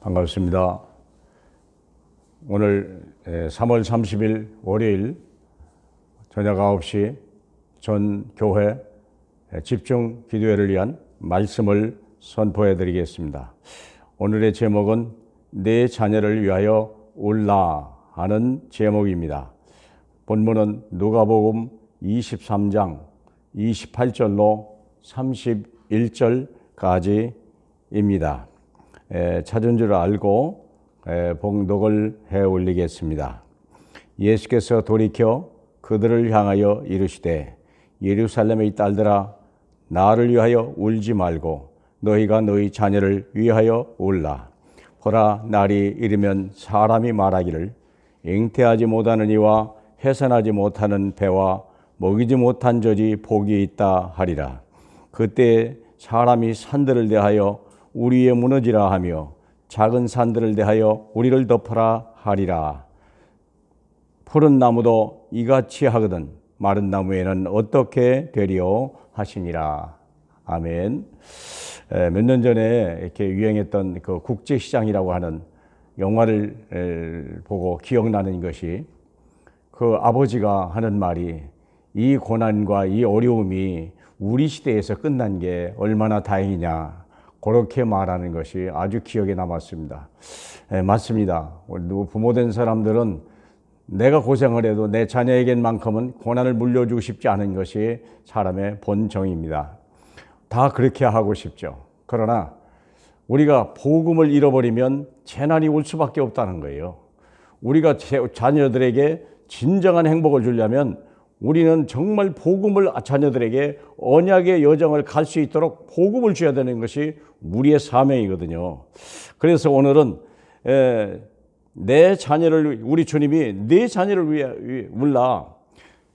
반갑습니다. 오늘 3월 30일 월요일 저녁 9시 전 교회 집중 기도회를 위한 말씀을 선포해 드리겠습니다. 오늘의 제목은 내 자녀를 위하여 울라 하는 제목입니다. 본문은 누가복음 23장 28절로 31절까지입니다. 찾은 줄 알고 봉독을 해 올리겠습니다. 예수께서 돌이켜 그들을 향하여 이르시되 예루살렘의 딸들아 나를 위하여 울지 말고 너희가 너희 자녀를 위하여 울라. 보라 날이 이르면 사람이 말하기를 잉태하지 못하는 이와 해산하지 못하는 배와 먹이지 못한 젖이 복이 있다 하리라. 그때 사람이 산들을 대하여 우리 위에 무너지라 하며 작은 산들을 대하여 우리를 덮어라 하리라. 푸른 나무도 이같이 하거든 마른 나무에는 어떻게 되리요 하시니라. 아멘. 몇 년 전에 이렇게 유행했던 그 국제시장이라고 하는 영화를 보고 기억나는 것이, 그 아버지가 하는 말이 이 고난과 이 어려움이 우리 시대에서 끝난 게 얼마나 다행이냐, 그렇게 말하는 것이 아주 기억에 남았습니다. 맞습니다. 부모된 사람들은 내가 고생을 해도 내 자녀에게만큼은 고난을 물려주고 싶지 않은 것이 사람의 본정입니다. 다 그렇게 하고 싶죠. 그러나 우리가 복음을 잃어버리면 재난이 올 수밖에 없다는 거예요. 우리가 자녀들에게 진정한 행복을 주려면 우리는 정말 복음을 자녀들에게 언약의 여정을 갈 수 있도록 복음을 줘야 되는 것이 우리의 사명이거든요. 그래서 오늘은 내 자녀를, 우리 주님이 내 자녀를 위해 울라.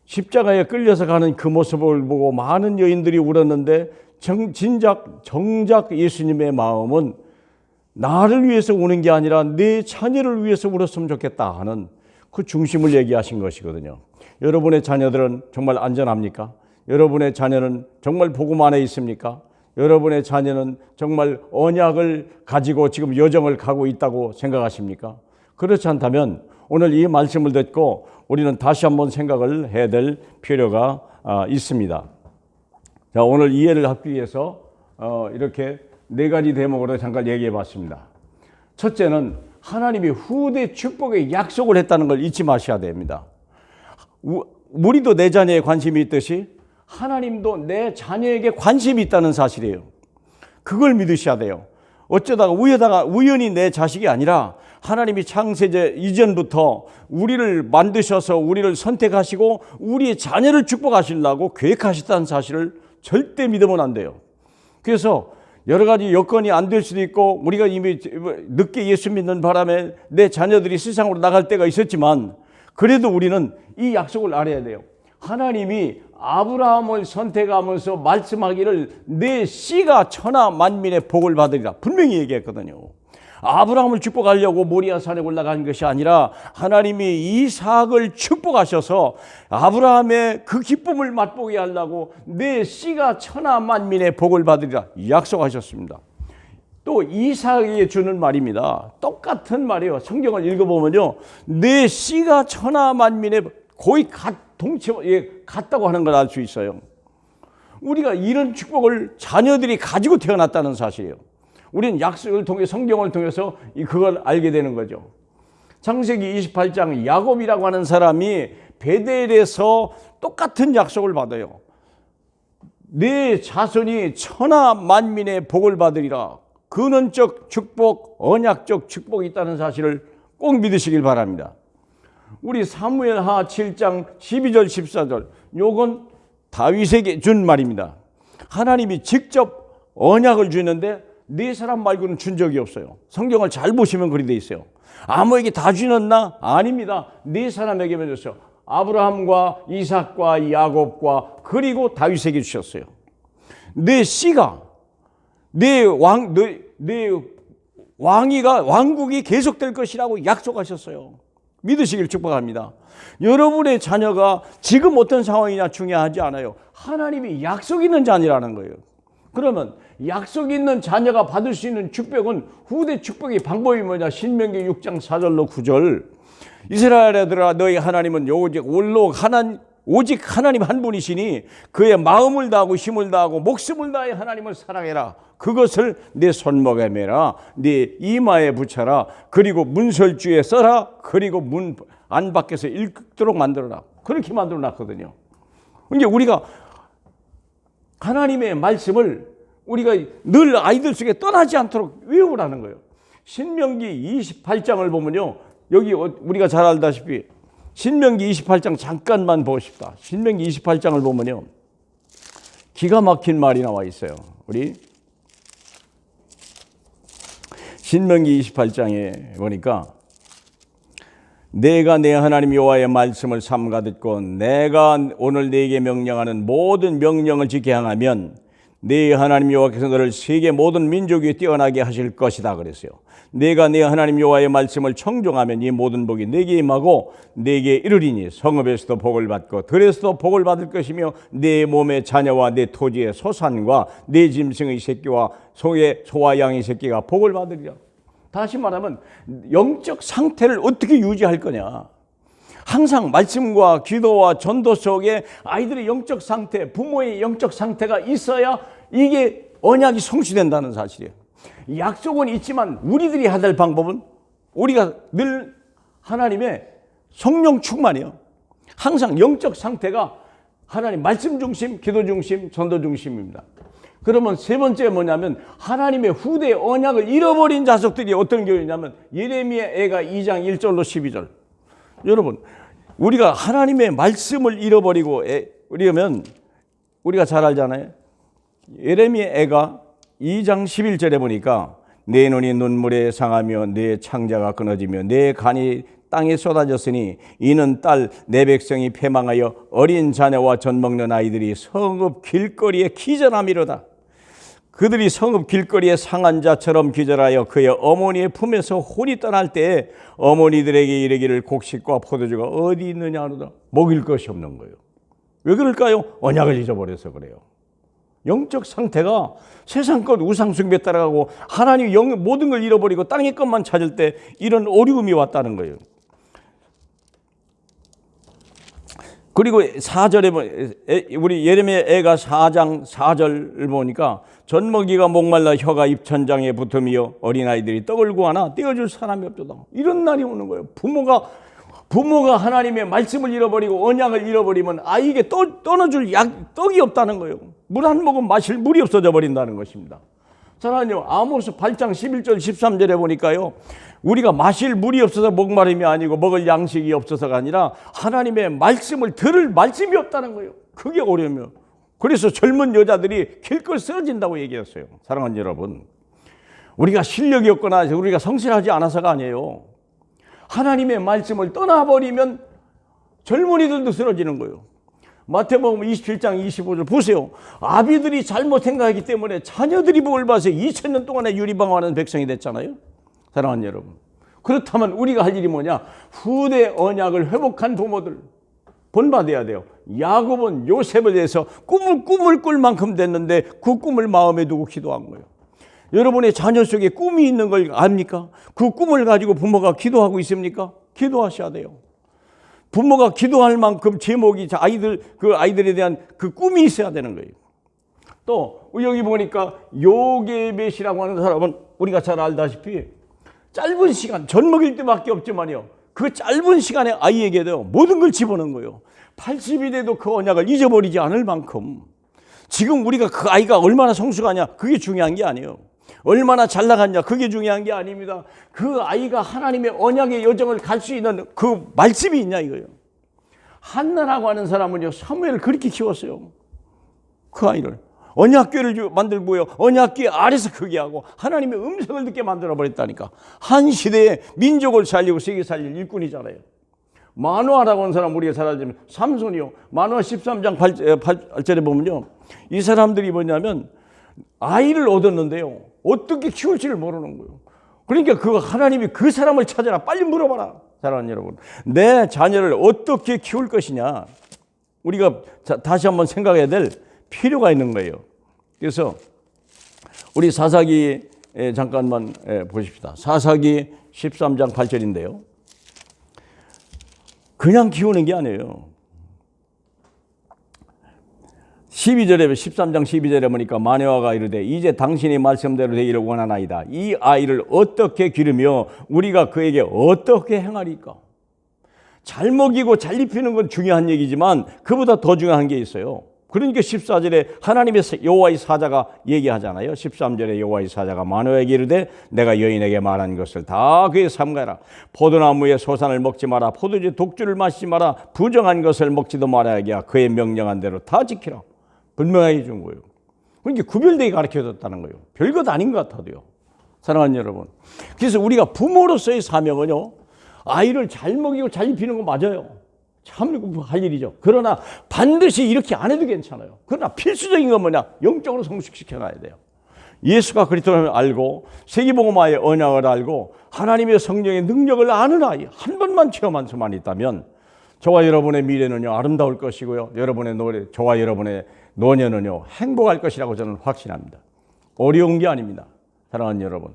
십자가에 끌려서 가는 그 모습을 보고 많은 여인들이 울었는데 정작 예수님의 마음은 나를 위해서 우는 게 아니라 내 자녀를 위해서 울었으면 좋겠다 하는 그 중심을 얘기하신 것이거든요. 여러분의 자녀들은 정말 안전합니까? 여러분의 자녀는 정말 복음 안에 있습니까? 여러분의 자녀는 정말 언약을 가지고 지금 여정을 가고 있다고 생각하십니까? 그렇지 않다면 오늘 이 말씀을 듣고 우리는 다시 한번 생각을 해야 될 필요가 있습니다. 자, 오늘 이해를 하기 위해서 이렇게 네 가지 대목으로 잠깐 얘기해 봤습니다. 첫째는 하나님이 후대 축복의 약속을 했다는 걸 잊지 마셔야 됩니다. 우리도 내 자녀에 관심이 있듯이 하나님도 내 자녀에게 관심이 있다는 사실이에요. 그걸 믿으셔야 돼요. 어쩌다가 우연히 내 자식이 아니라 하나님이 창세제 이전부터 우리를 만드셔서 우리를 선택하시고 우리의 자녀를 축복하시려고 계획하셨다는 사실을 절대 믿으면 안 돼요. 그래서 여러 가지 여건이 안 될 수도 있고 우리가 이미 늦게 예수 믿는 바람에 내 자녀들이 세상으로 나갈 때가 있었지만 그래도 우리는 이 약속을 알아야 돼요. 하나님이 아브라함을 선택하면서 말씀하기를 내 씨가 천하 만민의 복을 받으리라 분명히 얘기했거든요. 아브라함을 축복하려고 모리아 산에 올라간 것이 아니라 하나님이 이삭을 축복하셔서 아브라함의 그 기쁨을 맛보게 하려고 내 씨가 천하 만민의 복을 받으리라 약속하셨습니다. 또 이삭에게 주는 말입니다. 똑같은 말이에요. 성경을 읽어보면요, 내 씨가 천하 만민의 거의 같다고 하는 걸 알 수 있어요. 우리가 이런 축복을 자녀들이 가지고 태어났다는 사실이에요. 우리는 약속을 통해 성경을 통해서 그걸 알게 되는 거죠. 창세기 28장 야곱이라고 하는 사람이 베델에서 똑같은 약속을 받아요. 내 자손이 천하 만민의 복을 받으리라. 근원적 축복, 언약적 축복이 있다는 사실을 꼭 믿으시길 바랍니다. 우리 사무엘하 7장 12절 14절 요건 다윗에게 준 말입니다. 하나님이 직접 언약을 주는데 네 사람 말고는 준 적이 없어요. 성경을 잘 보시면 그리 돼 있어요. 아무에게 다 주셨나? 아닙니다. 네 사람에게만 줬어요. 아브라함과 이삭과 야곱과 그리고 다윗에게 주셨어요. 내 씨가 내 왕국이 계속될 것이라고 약속하셨어요. 믿으시길 축복합니다. 여러분의 자녀가 지금 어떤 상황이냐 중요하지 않아요. 하나님이 약속 있는 자녀라는 거예요. 그러면 약속 있는 자녀가 받을 수 있는 축복은 후대 축복의 방법이 뭐냐? 신명기 6장 4절로 9절. 이스라엘 애들아 너희 하나님은 오직 하나님 한 분이시니 그의 마음을 다하고 힘을 다하고 목숨을 다해 하나님을 사랑해라. 그것을 내 손목에 매라. 네 이마에 붙여라. 그리고 문설주에 써라. 그리고 문 안팎에서 읽도록 만들어라. 그렇게 만들어 놨거든요. 이제 우리가 하나님의 말씀을 우리가 늘 아이들 속에 떠나지 않도록 외우라는 거예요. 신명기 28장을 보면요. 여기 우리가 잘 알다시피 신명기 28장 잠깐만 보십시다. 신명기 28장을 보면요. 기가 막힌 말이 나와 있어요. 우리 신명기 28장에 보니까 내가 내 하나님 여호와의 말씀을 삼가 듣고 내가 오늘 네게 명령하는 모든 명령을 지켜 행하면 네 하나님 여호와께서 너를 세계 모든 민족 위에 뛰어나게 하실 것이다 그랬어요. 내가 네 하나님 여호와의 말씀을 청종하면 이 모든 복이 네게 임하고 네게 이르리니 성읍에서도 복을 받고 들에서도 복을 받을 것이며 네 몸의 자녀와 네 토지의 소산과 네 짐승의 새끼와 소와 양의 새끼가 복을 받으리라. 다시 말하면 영적 상태를 어떻게 유지할 거냐. 항상 말씀과 기도와 전도 속에 아이들의 영적 상태, 부모의 영적 상태가 있어야 이게 언약이 성취된다는 사실이에요. 약속은 있지만 우리들이 해야 될 방법은 우리가 늘 하나님의 성령 충만이에요. 항상 영적 상태가 하나님 말씀 중심, 기도 중심, 전도 중심입니다. 그러면 세 번째 뭐냐면 하나님의 후대 언약을 잃어버린 자석들이 어떤 경우냐면 예레미야 애가 2장 1절로 12절. 여러분 우리가 하나님의 말씀을 잃어버리고 그러면 우리가 잘 알잖아요. 예레미야 애가 2장 11절에 보니까 내 눈이 눈물에 상하며 내 창자가 끊어지며 내 간이 땅에 쏟아졌으니 이는 딸 내 백성이 패망하여 어린 자녀와 젖 먹는 아이들이 성읍 길거리에 기절함이로다. 그들이 성읍 길거리에 상한 자처럼 기절하여 그의 어머니의 품에서 혼이 떠날 때에 어머니들에게 이르기를 곡식과 포도주가 어디 있느냐 하노라. 먹일 것이 없는 거예요. 왜 그럴까요? 언약을 잊어버려서 그래요. 영적 상태가 세상 것 우상 숭배 따라가고 하나님 모든 걸 잃어버리고 땅의 것만 찾을 때 이런 어려움이 왔다는 거예요. 그리고 4절에 우리 예레미야 애가 4장 4절을 보니까 젖먹이가 목말라 혀가 입천장에 붙으며 어린아이들이 떡을 구하나 떼어줄 사람이 없도다. 이런 날이 오는 거예요. 부모가 하나님의 말씀을 잃어버리고 언약을 잃어버리면 아이에게 떠나줄 떡이 없다는 거예요. 물 한 모금 마실 물이 없어져 버린다는 것입니다. 사랑하는 아모스 8장 11절 13절에 보니까요. 우리가 마실 물이 없어서 목마름이 아니고 먹을 양식이 없어서가 아니라 하나님의 말씀을 들을 말씀이 없다는 거예요. 그게 어려워요. 그래서 젊은 여자들이 길거리 쓰러진다고 얘기했어요. 사랑하는 여러분, 우리가 실력이 없거나 우리가 성실하지 않아서가 아니에요. 하나님의 말씀을 떠나버리면 젊은이들도 쓰러지는 거예요. 마태복음 27장 25절 보세요. 아비들이 잘못 생각하기 때문에 자녀들이 복을 봐서 2000년 동안에 유리방황하는 백성이 됐잖아요. 사랑하는 여러분, 그렇다면 우리가 할 일이 뭐냐? 후대 언약을 회복한 부모들 본받아야 돼요. 야곱은 요셉에 대해서 꿈을 꿀 만큼 됐는데 그 꿈을 마음에 두고 기도한 거예요. 여러분의 자녀 속에 꿈이 있는 걸 압니까? 그 꿈을 가지고 부모가 기도하고 있습니까? 기도하셔야 돼요. 부모가 기도할 만큼 제목이 아이들에 대한 그 꿈이 있어야 되는 거예요. 또 여기 보니까 요게벳이라고 하는 사람은 우리가 잘 알다시피 짧은 시간, 젖 먹일 때밖에 없지만요. 그 짧은 시간에 아이에게도 모든 걸 집어넣은 거예요. 80이 돼도 그 언약을 잊어버리지 않을 만큼 지금 우리가 그 아이가 얼마나 성숙하냐 그게 중요한 게 아니에요. 얼마나 잘 나갔냐 그게 중요한 게 아닙니다. 그 아이가 하나님의 언약의 여정을 갈 수 있는 그 말씀이 있냐 이거예요. 한나라고 하는 사람은요 사무엘을 그렇게 키웠어요. 그 아이를 언약궤를 만들고요 언약궤 아래서 크게 하고 하나님의 음성을 듣게 만들어버렸다니까. 한 시대에 민족을 살리고 세계 살릴 일꾼이잖아요. 마노아라고 하는 사람 우리가 잘 알지만 삼손이요. 마노아 13장 8절에 보면요 이 사람들이 뭐냐면 아이를 얻었는데요 어떻게 키울지를 모르는 거예요. 그러니까 그 하나님이 그 사람을 찾아라. 빨리 물어봐라. 사랑하는 여러분, 내 자녀를 어떻게 키울 것이냐 우리가 다시 한번 생각해야 될 필요가 있는 거예요. 그래서 우리 사사기 잠깐만 보십시다. 사사기 13장 8절인데요. 그냥 키우는 게 아니에요. 12절에 13장 12절에 보니까 마녀아가 이르되 이제 당신이 말씀대로 되기를 원하나이다. 이 아이를 어떻게 기르며 우리가 그에게 어떻게 행하리까? 잘 먹이고 잘 입히는 건 중요한 얘기지만 그보다 더 중요한 게 있어요. 그러니까 14절에 하나님의 여호와의 사자가 얘기하잖아요. 13절에 여호와의 사자가 마노에게 이르되 내가 여인에게 말한 것을 다 그에 삼가라. 포도나무의 소산을 먹지 마라. 포도주 독주를 마시지 마라. 부정한 것을 먹지도 말아야 그의 명령한 대로 다 지키라. 분명하게 준 거예요. 그러니까 구별되게 가르쳐줬다는 거예요. 별것 아닌 것 같아도요. 사랑하는 여러분. 그래서 우리가 부모로서의 사명은요. 아이를 잘 먹이고 잘 입히는 거 맞아요. 참 할 일이죠. 그러나 반드시 이렇게 안 해도 괜찮아요. 그러나 필수적인 건 뭐냐? 영적으로 성숙시켜놔야 돼요. 예수가 그리스도를 알고 세계복음화의 언약을 알고 하나님의 성령의 능력을 아는 아이 한 번만 체험한 수만 있다면 저와 여러분의 미래는요 아름다울 것이고요. 저와 여러분의 노년은요 행복할 것이라고 저는 확신합니다. 어려운 게 아닙니다. 사랑하는 여러분,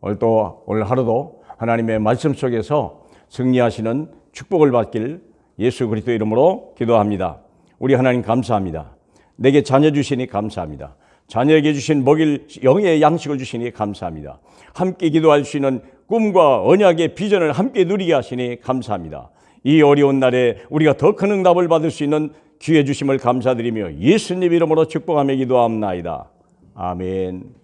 오늘 하루도 하나님의 말씀 속에서 승리하시는 축복을 받길 예수 그리스도 이름으로 기도합니다. 우리 하나님 감사합니다. 내게 자녀 주시니 감사합니다. 자녀에게 주신 먹일 영의 양식을 주시니 감사합니다. 함께 기도할 수 있는 꿈과 언약의 비전을 함께 누리게 하시니 감사합니다. 이 어려운 날에 우리가 더 큰 응답을 받을 수 있는 기회 주심을 감사드리며 예수님 이름으로 축복하며 기도합나이다. 아멘.